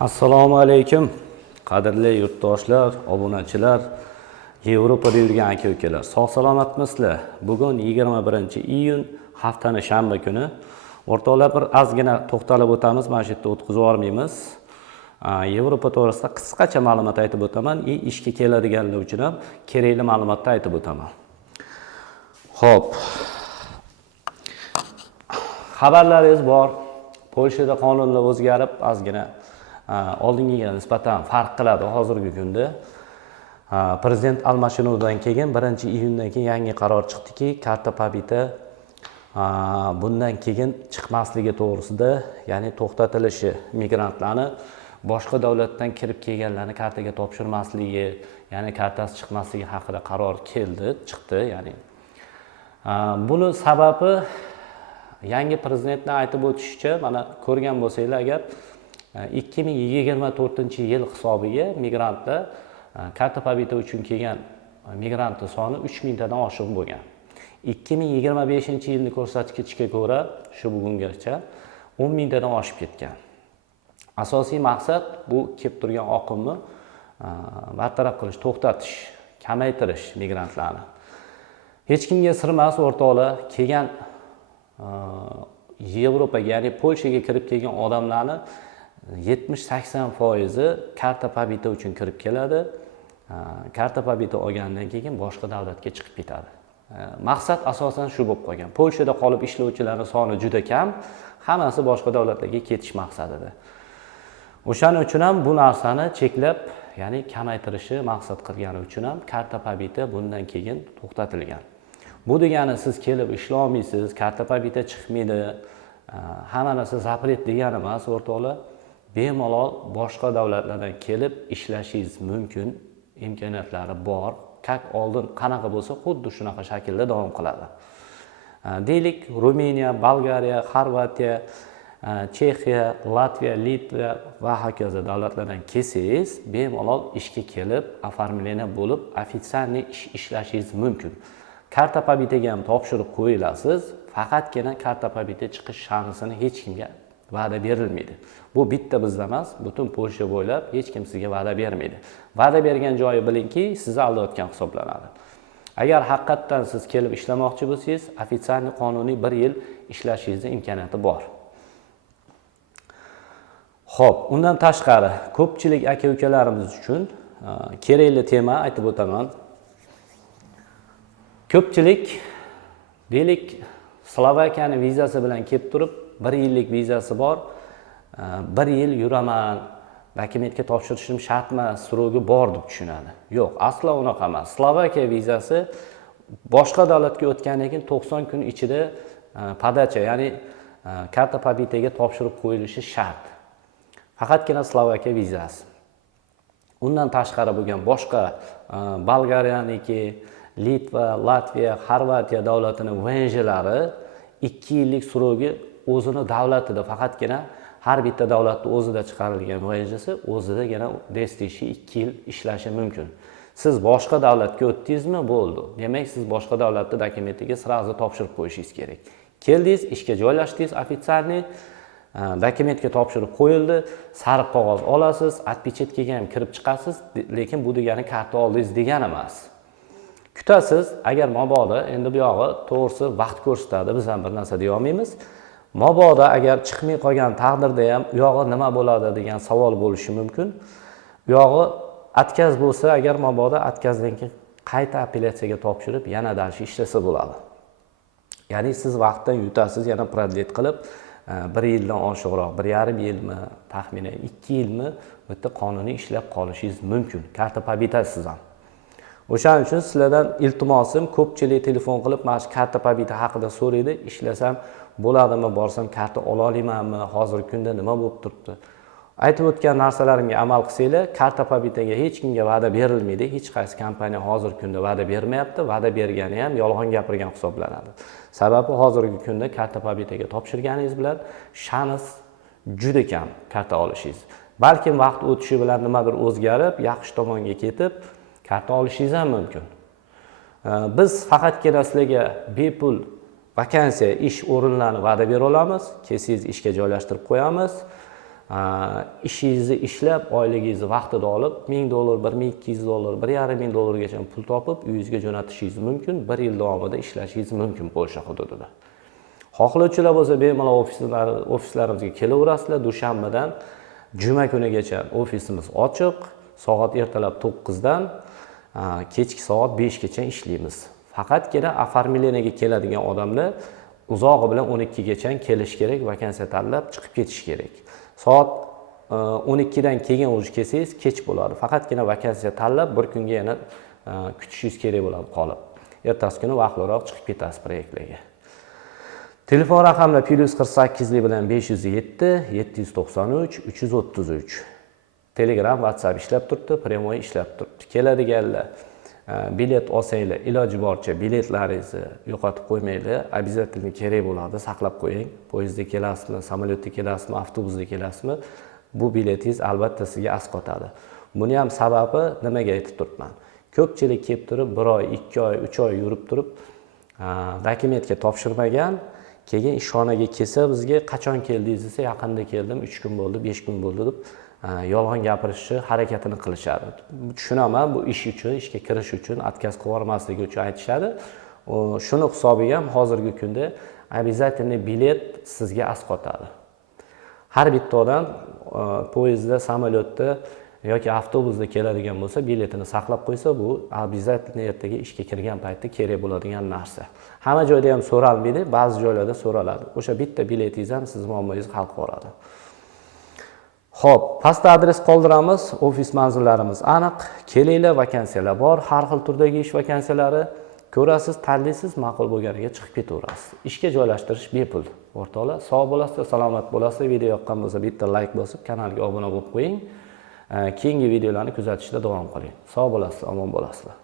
Assalomu alaykum. Qadrli yurtdoshlar, obunachilar, Yevropada yurgan aka-ukalar. Sog'-salomatmisizlar? Bugun 21-iyun, haftani shanba kuni. O'rtoqlar, bir ozgina to'xtalib o'tamiz, mana shu yerda o'tkazib olmaymiz. Yevropa to'g'risida qisqacha ma'lumot aytib o'taman. Ishga keladiganlar uchun ham kerakli ma'lumotni aytib o'taman. Xo'p. Xabarlaringiz bor. Polshada qonunlar o'zgarib, ozgina oldingiga nisbatan farq qiladi hozirgi kunda. Prezident almashinuvidan keyin 1-iyundan keyin yangi qaror chiqdiki, karta pobita bundan keyin chiqmasligi to'g'risida, ya'ni to'xtatilishi, migrantlarni boshqa davlatdan kirib kelganlarni kartaga topshirmasligi, ya'ni kartasi chiqmasligi haqida qaror chiqdi, ya'ni. Buni sababi yangi prezidentning aytib o'tishicha, mana ko'rgan bo'lsanglar agar 2024-yil hisobiga migrantlar karta pobita uchun kelgan migrantlar soni 3000 tadan oshiq bo'lgan. 2025-yilni ko'rsatkichga ko'ra shu bugungacha 10 tadan oshib ketgan. Asosiy maqsad bu kelib turgan oqimni bartaraf qilish, to'xtatish, kamaytirish migrantlarni. Hech kimga sir emas, o'rtoqlar, kelgan Yevropaga, ya'ni Polshaga kirib kelgan odamlarni 70-80% karta pobita uchun kirib keladi. Karta pobita olgandan keyin boshqa davlatga chiqib ketadi. Maqsad asosan shu bo'lib qolgan. Polshada qolib ishlovchilarning soni juda kam, hammasi boshqa davlatlarga ketish maqsadida. O'shaning uchun ham bu narsani cheklab, ya'ni kamaytirishni maqsad qilgani uchun ham karta pobita bundan keyin to'xtatilgan. Bu degani siz kelib ishla olmaysiz, karta pobita chiqmaydi, hamma narsa zapret degani emas, o'rtoqlar. Bemalol boshqa davlatlardan kelib ishlashingiz mumkin, imkoniyatlari bor. Oldin qanaqa bo'lsa, xuddi shunaqa shaklda davom qiladi. Deylik, Ruminiya, Bolgariya, Xorvatiya, Chexiya, Latviya, Litva va hokazo davlatlardan kelsangiz, bemalol ishga kelib, oformleniya bo'lib, ofitsialniy ish ishlashingiz mumkin. Karta pobitaga ham topshirib qo'yilasiz, faqatgina karta pobita chiqish shansini hech kimga va'da berilmaydi. Bu bitta bizda emas, butun Polsha bo'ylab hech kim sizga va'da bermaydi. Va'da bergan joyi bilingki, sizni aldayotgan hisoblanadi. Agar haqiqatdan siz kelib ishlamoqchi bo'lsangiz, ofitsialniy qonuniy 1 yil ishlashingiz imkoniyati bor. Xo'p, undan tashqari ko'pchilik aka-ukalarimiz uchun kerakli tema aytib o'taman. Ko'pchilik deylik Slovakiyaning vizasi bilan kelib turib, 1 yillik vizasi bor. 1 yil yuraman, dokumentga topshirishim shart emas, so'rovi bor deb tushunadi. Yo'q, aslo unaqa emas. Slovakiya vizasi boshqa davlatga o'tgandan keyin 90 kun ichida podacha, ya'ni karta pobitaga topshirib qo'yilishi shart. Faqatgina Slovakiya vizasi. Undan tashqari bo'lgan boshqa Bolgariyaniki, Litva, Latviya, Xorvatiya davlatining VNJlari 2 yillik so'rovga o'zini davlatida faqatgina har bitta davlatda o'zida chiqarilgan VNJsi o'zidagina destishi 2 yil ishlashi mumkin. Siz boshqa davlatga o'tdingizmi, bo'ldi. Demak, siz boshqa davlatda dokumentiga sirazi topshirib qo'yishingiz kerak. Keldingiz, ishga joylashdingiz, ofitsialniy dokumentga topshirib qo'yildi, sariq qog'oz olasiz, atpechetga ham kirib chiqasiz, lekin bu degani karta oldingiz degani emas. Kutasiz, agar mabodo, endi bu yog'i to'g'risi vaqt ko'rsatadi, biz ham bir narsa deya olmaymiz. Mabodo agar chiqmay qolgan taqdirda ham u yog'i nima bo'ladi degan savol bo'lishi mumkin. U yog'i atkaz bo'lsa, agar mabodo atkazdan keyin qayta apellyatsiyaga topshirib, yana dalshi ishlasa bo'ladi. Ya'ni siz vaqtdan yutasiz, yana prodlet qilib 1 yildan oshiqroq, 1,5 yilmi, taxminan 2 yilmi bu yerda qonuniy ishlab qolishingiz mumkin. Karta pobitasiz ham. O'shaning uchun sizlardan iltimosim, ko'pchilik telefon qilib, mana shu karta pobita haqida so'raydi, ishlasam bo'ladimi, borsam karta ola olamanmi, hozirgi kunda nima bo'lib turibdi? Aytib o'tgan narsalarimga amal qilsanglar, karta pobitaga hech kimga va'da berilmaydi, hech qaysi kompaniya hozirgi kunda va'da bermayapti, va'da bergani ham yolg'on gapirgan hisoblanadi. Sababi hozirgi kunda karta pobitaga topshirganingiz bilan shans juda kam karta olishingiz. Balkim vaqt o'tishi bilan nimadir o'zgarib, yaxshi tomonga ketib karta olishingiz ham mumkin. Biz faqatgina sizlarga bepul vakansiya, ish o'rinlarini va'da bera olamiz, kelsangiz ishga joylashtirib qo'yamiz. ishingizni ishlab, oyligingizni vaqtida olib, $1000, $1200, $1500 pul topib, uyingizga jo'natishingiz mumkin. 1 yil davomida ishlashingiz mumkin Polsha hududida. Xohlovchilar bo'lsa, bemalol ofislarimizga kelaverasizlar. Dushanbadan juma kunigacha ofisimiz ochiq. Soat ertalab 9 dan kechki soat 5 gacha ishlaymiz. Faqatgina oformleniyaga keladigan odamlar uzog'i bilan 12 gacha kelish kerak, vakansiya tanlab chiqib ketish kerak. Soat 12 dan keyin o'zi kelsangiz kech bo'ladi. Faqatgina vakansiya tanlab bir kunga yana kutishingiz kerak bo'ladi qolib. Ertasi kuni vaqtliroq chiqib ketasiz proyektlarga. Telefon raqamlar +48 bilan 507 793 333. Telegram, WhatsApp ishlab turibdi, Premoy ishlab turibdi. Keladiganlar bilet olsanglar, iloji boricha biletlaringizni yo'qotib qo'ymanglar. Обязательно kerak bo'ladi, saqlab qo'ying. Poyezdda kelasizmi, samolyotda kelasizmi, avtobusda kelasizmi, bu biletingiz albatta sizga asqotadi. Buni ham sababi nimaga aytib turibman? Ko'pchilik kelib turib 1 oy, 2 oy, 3 oy yurib turib, dokumentga topshirmagan, keyin ishxonaga kelsa bizga qachon keldingiz desa, yaqinda keldim, 3 kun bo'ldi, 5 kun bo'ldi deb yolg'on gapirishni harakatini qilishadi. Tushunaman, bu ish uchun, ishga kirish uchun, отказ qilib yubormasligi uchun aytishadi. Shuni hisobiga ham hozirgi kunda обязательно bilet sizga asqotadi. Har bitta odam poyezdda, samolyotda yoki avtobusda keladigan bo'lsa, biletini saqlab qo'ysa, bu обязательно ertaga ishga kirgan paytda kerak bo'ladigan narsa. Hamma joyda ham so'ralmaydi, ba'zi joylarda so'raladi. O'sha bitta biletingiz ham siz muammongizni hal qilib yuboradi. Xo'p, pastda adres qoldiramiz. Ofis manzillarimiz aniq. Kelinglar, vakansiyalar bor, har xil turdagi ish vakansiyalari ko'rasiz, tanlaysiz, ma'qul bo'lganiga chiqib ketaverasiz. Ishga joylashtirish bepul. O'rtoqlar, sog' bo'lasizlar, salomat bo'lasizlar. Video yoqqan bo'lsa, bitta like bosib, kanalga obuna bo'lib qo'ying. Keyingi videolarni kuzatishda davom qiling. Sog' bo'lasizlar, omon bo'lasizlar.